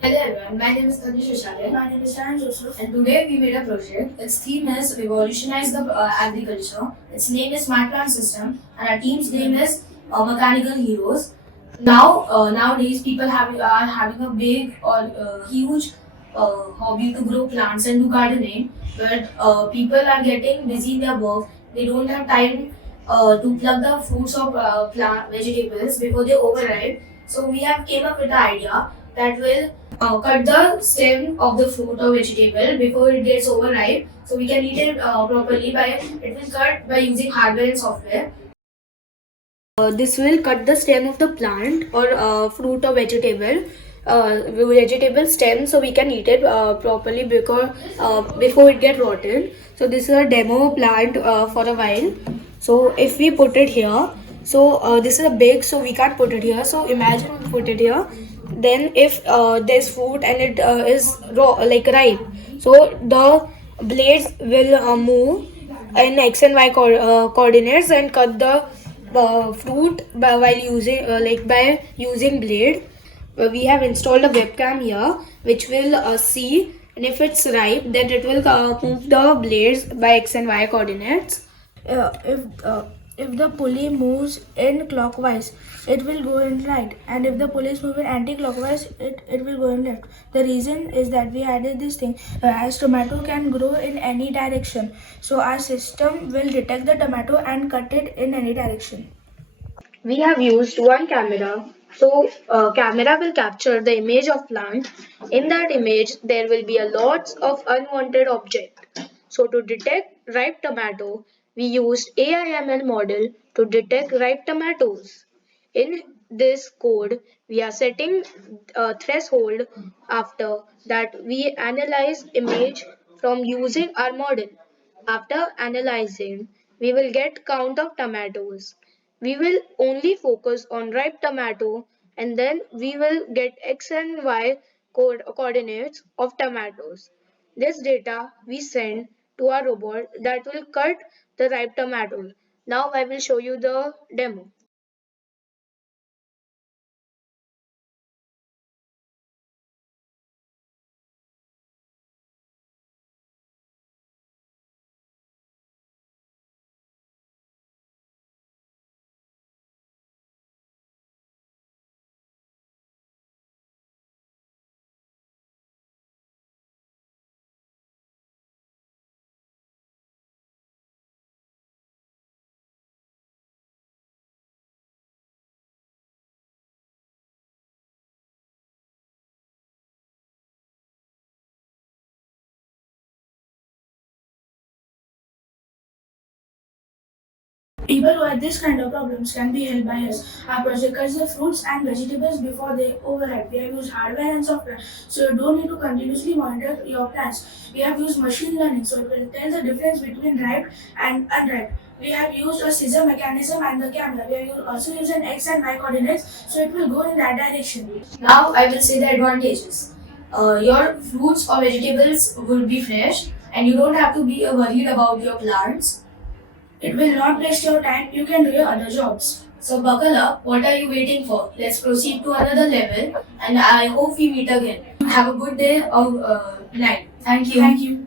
Hello everyone, my name is Tanish. My name is Tanish. And today we made a project. Its theme is revolutionize the agriculture. Its name is Smart Plant System, and our team's name is Mechanical Heroes. Nowadays people are having a big or huge hobby to grow plants and do gardening, but people are getting busy in their work. They don't have time to pluck the fruits of plant vegetables before they overripe. So we have came up with the idea that will cut the stem of the fruit or vegetable before it gets overripe, so we can eat it properly. By it will cut by using hardware and software. This will cut the stem of the plant or fruit or vegetable stem, so we can eat it properly because before it get rotten. So this is a demo plant for a while. So if we put it here, so this is a big, so we can't put it here. So imagine we put it here. Then if there's fruit and it is raw, like ripe, so the blades will move in x and y coordinates and cut the fruit while using by using blade. We have installed a webcam here which will see, and if it's ripe then it will move the blades by x and y coordinates. Uh, if uh, if the pulley moves in clockwise, it will go in right, and if the pulley is moving anti-clockwise, it will go in left. The reason is that we added this thing as tomato can grow in any direction, so our system will detect the tomato and cut it in any direction. We have used one camera. So camera will capture the image of plant. In that image, there will be a lots of unwanted object. So to detect ripe tomato, we used AIML model to detect ripe tomatoes. In this code, we are setting a threshold. After that, we analyze image from using our model. After analyzing, we will get count of tomatoes. We will only focus on ripe tomato, and then we will get x and y coordinates of tomatoes. This data we send to our robot that will cut the ripe tomatoes. Now I will show you the demo. People who have this kind of problems can be helped by us. Our project cuts the fruits and vegetables before they overripe. We have used hardware and software, so you don't need to continuously monitor your plants. We have used machine learning, so it will tell the difference between ripe and unripe. We have used a scissor mechanism and the camera. We have also used an X and Y coordinates, so it will go in that direction. Now I will say the advantages. Your fruits or vegetables will be fresh, and you don't have to be worried about your plants. It will not waste your time. You can do your other jobs. So buckle up, what are you waiting for? Let's proceed to another level, and I hope we meet again. Have a good day or night. Thank you. Thank you.